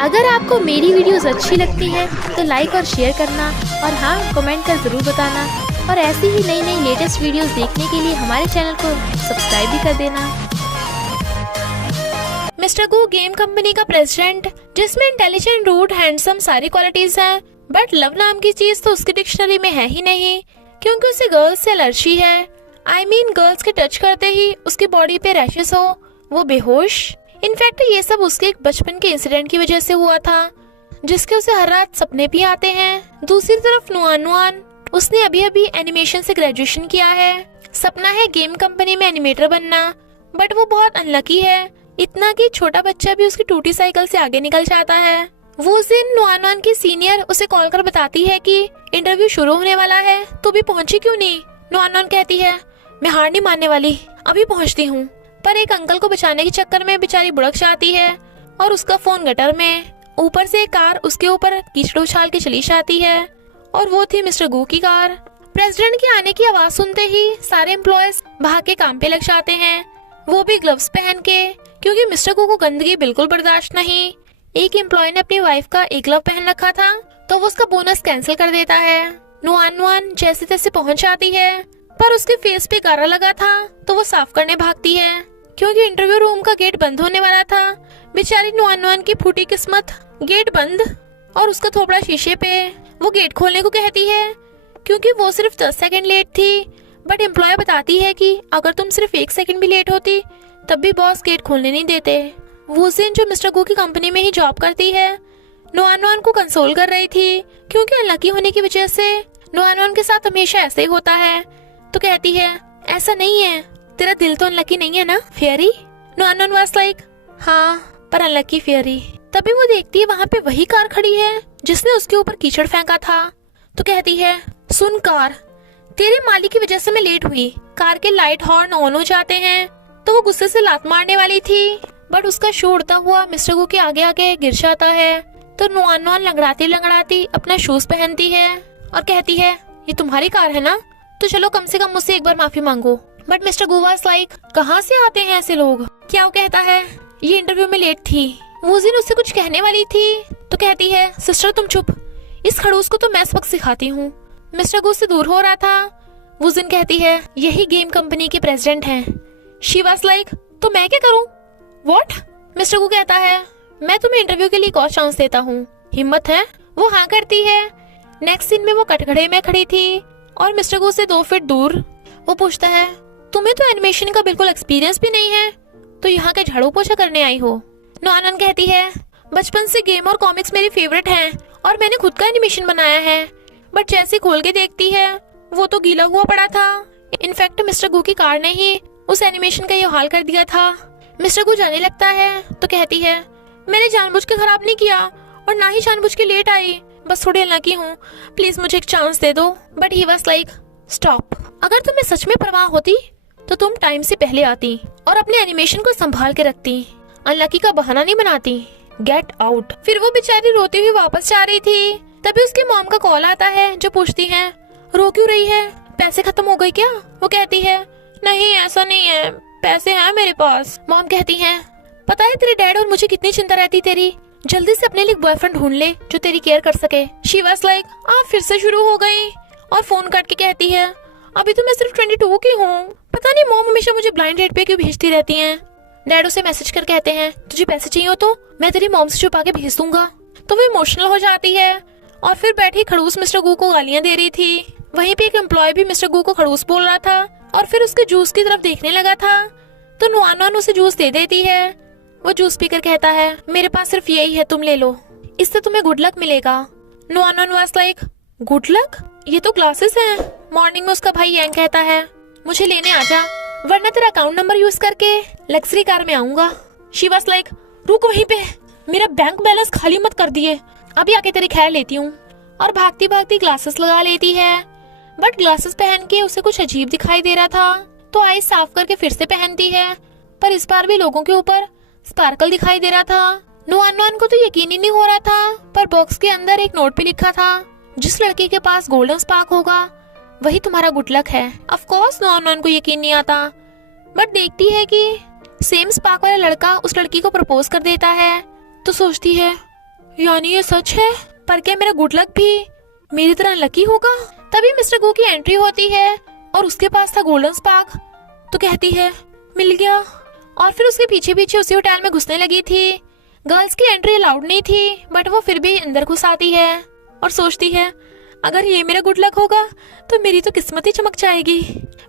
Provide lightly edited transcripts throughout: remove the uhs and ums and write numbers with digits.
अगर आपको मेरी वीडियोस अच्छी लगती है तो लाइक और शेयर करना, और हाँ, कमेंट कर जरूर बताना। और ऐसी ही नई नई लेटेस्ट वीडियोस देखने के लिए हमारे चैनल को सब्सक्राइब भी कर देना। मिस्टर गू गेम कंपनी का प्रेसिडेंट, जिसमें इंटेलिजेंट, रूड, हैंडसम सारी क्वालिटीज हैं, बट लव नाम की चीज तो उसकी डिक्शनरी में है ही नहीं, क्योंकि उसे गर्ल्स से एलर्जी है। आई मीन गर्ल्स के टच करते ही उसकी बॉडी पे रैशेस हो, वो बेहोश। इनफैक्ट ये सब उसके एक बचपन के इंसिडेंट की वजह से हुआ था, जिसके उसे हर रात सपने भी आते हैं। दूसरी तरफ नुआन, उसने अभी अभी एनिमेशन से ग्रेजुएशन किया है। सपना है गेम कंपनी में एनिमेटर बनना, बट वो बहुत अनलकी है, इतना कि छोटा बच्चा भी उसकी टूटी साइकिल से आगे निकल जाता है। वो उस दिन नुआन की सीनियर उसे कॉल कर बताती है कि इंटरव्यू शुरू होने वाला है, तो भी पहुंची क्यों नहीं। नुआन कहती है, मैं हार नहीं मानने वाली, अभी पहुंचती हूँ। पर एक अंकल को बचाने के चक्कर में बेचारी बुड़क जाती है और उसका फोन गटर में। ऊपर से एक कार उसके ऊपर कीचड़ उछाल के चली जाती है, और वो थी मिस्टर गू की कार। प्रेसिडेंट के आने की आवाज सुनते ही सारे एम्प्लॉयज भाग के काम पे लग जाते हैं, वो भी ग्लव्स पहन के, क्योंकि मिस्टर गू को गंदगी बिल्कुल बर्दाश्त नहीं। एक एम्प्लॉय ने अपनी वाइफ का एक ग्लव पहन रखा था, तो वो उसका बोनस कैंसिल कर देता है। नुआन जैसे तैसे पहुंच जाती है, पर उसके फेस पे गारा लगा था, तो वो साफ करने भागती है, क्योंकि इंटरव्यू रूम का गेट बंद होने वाला था। बेचारी नुआन की फूटी किस्मत, गेट बंद और उसका थोपड़ा शीशे पे। वो गेट खोलने को कहती है, क्योंकि वो सिर्फ 10 सेकंड लेट थी, बट एम्प्लॉय बताती है कि अगर तुम सिर्फ 1 सेकंड भी लेट होती तब भी बॉस गेट खोलने नहीं देते। वुजिन, जो मिस्टर गू की कंपनी में ही जॉब करती है, नुआन को कंसोल कर रही थी, क्योंकि अनलकी होने की वजह से नुआन के साथ हमेशा ऐसे ही होता है। तो कहती है, ऐसा नहीं है, तेरा दिल तो अनलकी नहीं है ना फेयरी। नुआन वाज लाइक, हाँ, पर अनलकी फेयरी। तभी वो देखती है वहाँ पे वही कार खड़ी है जिसने उसके ऊपर कीचड़ फेंका था। तो कहती है, सुन कार, तेरे मालिक की वजह से मैं लेट हुई। कार के लाइट हॉर्न ऑन हो जाते हैं, तो वो गुस्से से लात मारने वाली थी, बट उसका शू उड़ता हुआ मिस्टर गू के आगे आगे गिर जाता है। तो नुआन लंगड़ाती लंगड़ाती अपना शूज पहनती है और कहती है, ये तुम्हारी कार है ना, तो चलो कम से कम मुझसे एक बार माफी मांगो। But mister Goo was like, कहाँ से आते हैं ऐसे लोग। क्या वो कहता है, ये इंटरव्यू में लेट थी। वुजिन उससे कुछ कहने वाली थी, तो कहती है, सिस्टर तुम चुप, इस खड़ूस को तो मैं सबक सिखाती हूँ। मिस्टर गू से दूर हो रहा था। वुजिन कहती है, यही गेम कंपनी के प्रेसिडेंट हैं। शी वाज लाइक, तो मैं क्या करूँ। व्हाट। मिस्टर गू कहता है, मैं तुम्हें इंटरव्यू के लिए एक और चांस देता हूँ, हिम्मत है। वो हाँ करती है। नेक्स्ट सीन में वो कटघरे में खड़ी थी और मिस्टर गू से 2 फीट दूर। वो पूछता है, तुम्हें तो एनिमेशन का बिल्कुल एक्सपीरियंस भी नहीं है, तो यहाँ के झाड़ू पोछा करने आई हो। नुआन कहती है, बचपन से गेम और कॉमिक्स मेरी फेवरेट हैं और मैंने खुद का एनिमेशन बनाया है, बट जैसे खोल के देखती है वो तो गीला हुआ पड़ा था। इनफैक्ट मिस्टर गू की कार ने ही उस एनिमेशन का ये हाल कर दिया था। मिस्टर गू जाने लगता है, तो कहती है, मैंने जानबूझ के खराब नहीं किया और ना ही जानबूझ के लेट आई, बस थोड़ी अनलकी हूँ, प्लीज मुझे एक चांस दे दो। But he was like, stop, अगर तुम्हें सच में परवाह होती तो तुम टाइम से पहले आती और अपने एनिमेशन को संभाल के रखती, अनलकी का बहाना नहीं बनाती। Get out. फिर वो बेचारी रोती हुई वापस जा रही थी, तभी उसकी मॉम का कॉल आता है, जो पूछती है, रो क्यों रही है, पैसे खत्म हो गए क्या। वो कहती है, नहीं ऐसा नहीं है, पैसे हैं मेरे पास। मॉम कहती है, पता है तेरे डैड और मुझे कितनी चिंता रहती तेरी, जल्दी से अपने लिए बॉयफ्रेंड ढूंढ ले जो तेरी केयर कर सके। शी वाज लाइक, आप फिर से शुरू हो गई और फोन काट के कहती है, अभी तो मैं सिर्फ 22 की हूँ। पता नहीं मॉम हमेशा मुझे ब्लाइंड डेट पे क्यों भेजती रहती हैं। डैड उसे मैसेज कर कहते हैं, तुझे पैसे चाहिए हो तो मैं तेरी मॉम से छुपा के भेज दूंगा। तो वो इमोशनल हो जाती है और फिर बैठी खड़ूस मिस्टर गू को गालियां दे रही थी। वहीं पे एक एम्प्लॉय भी मिस्टर गू को खड़ूस बोल रहा था और फिर उसके जूस की तरफ देखने लगा था, तो नुआन उसे जूस दे देती है। वो जूस पीकर कहता है, मेरे पास सिर्फ यही है, तुम ले लो, इससे तुम्हें गुड लक मिलेगा। Nuwan was like, good luck, ये तो ग्लासेस हैं। मॉर्निंग में उसका भाई यांग कहता है, मुझे लेने आ जा, वरना तेरा अकाउंट नंबर यूज करके लग्जरी कार में आऊंगा। शी वाज लाइक, रुक वहीं पे, मेरा बैंक बैलेंस खाली मत कर दिए, अभी आके तेरी खैर लेती हूँ। और भागती भागती ग्लासेस लगा लेती है, बट ग्लासेस पहन के उसे कुछ अजीब दिखाई दे रहा था, तो आईज साफ करके फिर से पहनती है, पर इस बार भी लोगों के ऊपर स्पार्कल दिखाई दे रहा था। नुआन को तो यकीन ही नहीं हो रहा था, पर बॉक्स के अंदर एक नोट पे लिखा था, जिस लड़के के पास गोल्डन स्पार्क होगा वही तुम्हारा गुड लक है। ऑफ कोर्स नुआन को यकीन नहीं आता, बट देखती है कि सेम स्पार्क वाला लड़का उस लड़की को प्रपोज कर देता है, तो सोचती है यानी ये सच है? पर क्या मेरा गुड लक भी मेरी तरह लकी होगा? तभी मिस्टर गो की एंट्री होती है और उसके पास था गोल्डन स्पार्क। तो कहती है मिल गया, और फिर उसके पीछे पीछे उसी होटल में घुसने लगी थी। गर्ल्स की एंट्री अलाउड नहीं थी, बट वो फिर भी अंदर घुस आती है और सोचती है अगर ये मेरा गुड लक होगा तो मेरी तो किस्मत ही चमक जाएगी।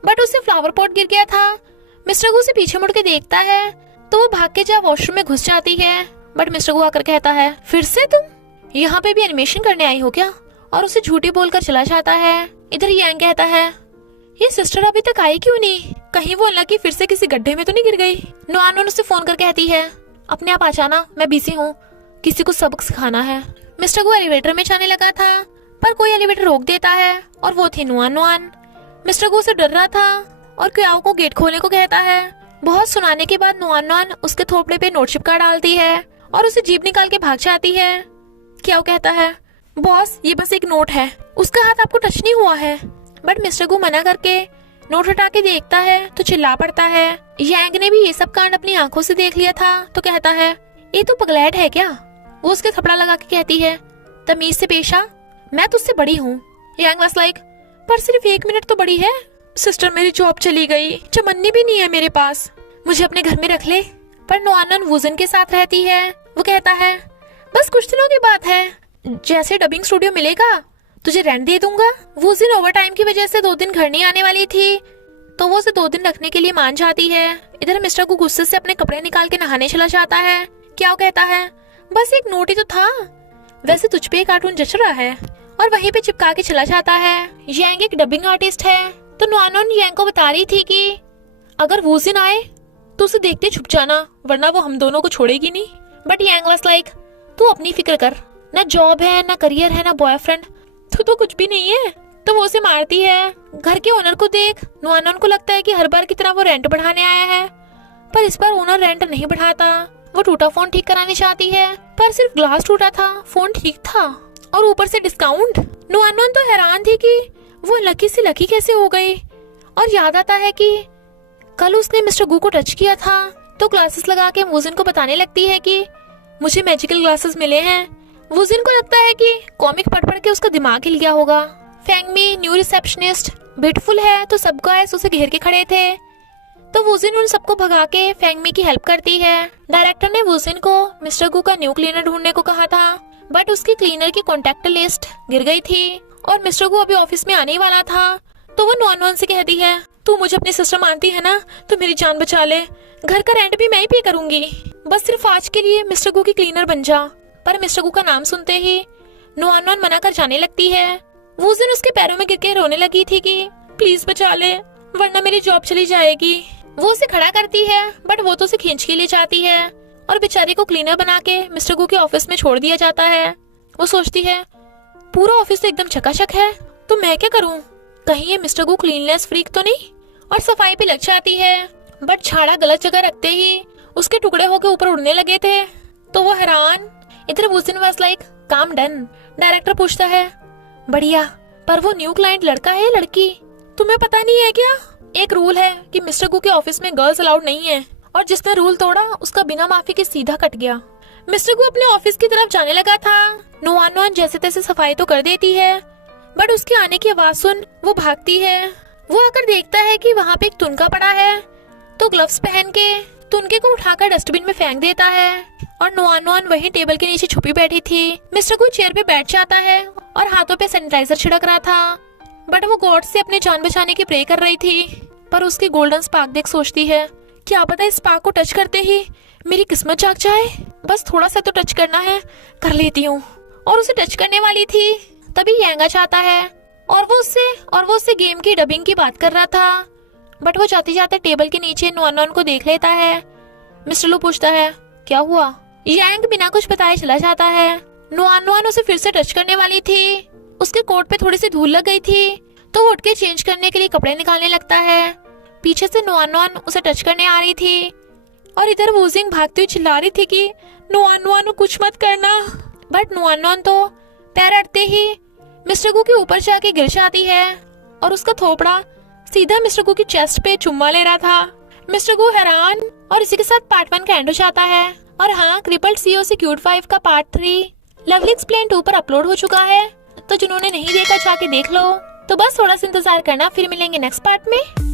बट उसे फ्लावर पॉट गिर गया था। मिस्टर गो उसे पीछे मुड़ के देखता है तो वो भाग के जा वॉशरूम में घुस जाती है। बट मिस्टर गो आकर कहता है फिर से तुम यहाँ पे भी एनिमेशन करने आई हो क्या? और उसे झूठी बोलकर चला जाता है। इधर यांग कहता है ये सिस्टर अभी तक आई क्यों नहीं? कहीं वो अनलकी फिर से किसी गड्ढे में तो नहीं गिर गई? नोआन उसे फोन कर कहती है अपने आप आ जाना, मैं बिजी हूँ, किसी को सबक सिखाना है। मिस्टर गो एलिवेटर में जाने लगा था पर कोई एलिवेटर रोक देता है और वो थी नोआन। मिस्टर गो से डर रहा था और क्याओ को गेट खोलने को कहता है। बहुत सुनाने के बाद नोआन उसके थोपड़े पे नोट चिपका डालती है और उसे जीप निकाल के भाग जाती है। क्याओ कहता है बॉस ये बस एक नोट है, उसका हाथ आपको टच नहीं हुआ है। बट मिस्टर गो मना करके नोट हटा के देखता है तो चिल्ला पड़ता है। यांग ने भी ये सब कांड अपनी आंखों से देख लिया था तो कहता है ये तो पगलैट है क्या? वो उसके थपड़ा लगा के कहती है तमीज से पेश आ, मैं तुझसे बड़ी हूँ। यांग वाज लाइक पर सिर्फ 1 मिनट तो बड़ी है। सिस्टर मेरी जॉब चली गई, चमन्नी भी नहीं है मेरे पास, मुझे अपने घर में रख ले। पर नोआन वुजन के साथ रहती है। वो कहता है बस कुछ दिनों की बात है, जैसे डबिंग स्टूडियो मिलेगा तुझे रेंट दे दूंगा। वुजन ओवर टाइम की वजह से 2 दिन घर नहीं आने वाली थी तो वो उसे 2 दिन रखने के लिए मान जाती है। इधर मिस्टर को गुस्से से अपने कपड़े निकाल के नहाने चला जाता है। क्या वो कहता है बस एक नोट ही तो था, वैसे तुझ पे कार्टून जच रहा है, और वहीं पे चिपका के चला जाता है। यांग एक डबिंग आर्टिस्ट है तो नोआन यांग को बता रही थी कि अगर वुजन आए तो उसे देखते छुप जाना, वरना वो हम दोनों को छोड़ेगी नहीं। बट यांग वाज लाइक तू अपनी फिक्र कर, ना जॉब है ना करियर है ना बॉयफ्रेंड, तू तो कुछ भी नहीं है। तो वो उसे मारती है। घर के ओनर को देख नोआन को लगता है कि हर बार की तरह वो रेंट बढ़ाने आया है, पर इस बार ओनर रेंट नहीं बढ़ाता। वो टूटा फोन ठीक कराने चाहती है पर सिर्फ ग्लास टूटा था, फोन ठीक था और ऊपर से डिस्काउंट। नोआन तो हैरान थी कि वो लकी से लकी कैसे हो गई। और याद आता है कि कल उसने मिस्टर गू को टच किया था तो ग्लासेस लगा के वुजन को बताने लगती है कि मुझे मैजिकल ग्लासेस मिले हैं। वुजन को लगता है कि कॉमिक पढ़ पढ़ के उसका दिमाग हिल गया होगा। फैंगमी न्यू रिसेप्शनिस्ट ब्यूटीफुल है तो सब गाइस उसे घेर के खड़े थे तो वुजन उन सबको भगा के फैंगमी की हेल्प करती है। डायरेक्टर ने वुजन को मिस्टर गू का न्यू क्लीनर ढूंढने को कहा था बट उसकी क्लीनर की कॉन्टेक्ट लिस्ट गिर गई थी और मिस्टर गू अभी ऑफिस में आने ही वाला था। तो वो नॉन से कहती है तू मुझे अपनी सिस्टर मानती है ना तो मेरी जान बचा ले, घर का रेंट भी मैं ही पे करूंगी, बस सिर्फ आज के लिए मिस्टर गू की क्लीनर बन जा। पर मिस्टर गू का नाम सुनते ही नोआन मना कर जाने लगती है। वुजन उसके पैरों में गिर के रोने लगी थी कि प्लीज बचा ले वरना मेरी जॉब चली जाएगी। वो उसे खड़ा करती है बट वो तो उसे खींच के ले जाती है और बेचारी को क्लीनर बना के मिस्टर गू के ऑफिस में छोड़ दिया जाता है। वो सोचती है पूरा ऑफिस तो एकदम चकाचक है तो मैं क्या करूं, कहीं ये मिस्टर गू क्लीननेस फ्रीक तो नहीं, और सफाई पे लग जाती है। बट छाड़ा गलत जगह रखते ही उसके टुकड़े होके ऊपर उड़ने लगे थे तो वो हैरान। इधर वुजन वाज लाइक काम डन। डायरेक्टर पूछता है बढ़िया, पर वो न्यू क्लाइंट लड़का है या लड़की, तुम्हें पता नहीं है क्या? एक रूल है कि मिस्टर गू के ऑफिस में गर्ल्स अलाउड नहीं है और जिसने रूल तोड़ा उसका बिना माफी के सीधा कट गया। मिस्टर गू अपने ऑफिस की तरफ जाने लगा था। नोआन जैसे तैसे सफाई तो कर देती है बट उसके आने की आवाज सुन वो भागती है। वो आकर देखता है कि वहाँ पे एक तुनका पड़ा है तो ग्लव्स पहन के तुनके को उठाकर डस्टबिन में फेंक देता है और नोआन वहीं टेबल के नीचे छुपी बैठी थी। मिस्टर गू चेयर पे बैठ जाता है और हाथों पे सैनिटाइजर छिड़क रहा था बट वो गॉड से अपनी जान बचाने की प्रे कर रही थी। पर उसकी गोल्डन स्पार्क देख सोचती है क्या पता इस स्पार्क को टच करते ही मेरी किस्मत जाग जाए, बस थोड़ा सा तो टच करना है, कर लेती हूँ। और उसे टच करने वाली थी तभी यांग आ जाता है और वो उससे गेम की डबिंग की बात कर रहा था बट वो जाते जाते टेबल के नीचे नोआन को देख लेता है। मिस्टर लू पूछता है क्या हुआ? यांग बिना कुछ बताए चला जाता है। नोआन उसे फिर से टच करने वाली थी, उसके कोट पे थोड़ी सी धूल लग गई थी तो वो उठ के चेंज करने के लिए कपड़े निकालने लगता है। पीछे से नोआन उसे टच करने आ रही थी और इधर वुजिंग भागती हुई चिल्ला रही थी कि नोआन कुछ मत करना। बट नोआन तो पैर अड़ते ही मिस्टर गू के ऊपर जाके गिर जाती है और उसका थोपड़ा सीधा मिस्टर गू की चेस्ट पे चुम्मा ले रहा था। मिस्टर गू हैरान। और इसी के साथ पार्ट 1 का एंड हो जाता है। और हाँ, क्रिपल्ड सीओ से क्यूट 5 का पार्ट 3 लवली एक्सप्लेन 2 पर अपलोड हो चुका है, तो जिन्होंने नहीं देखा जाके देख लो। तो बस थोड़ा सा इंतजार करना, फिर मिलेंगे नेक्स्ट पार्ट में।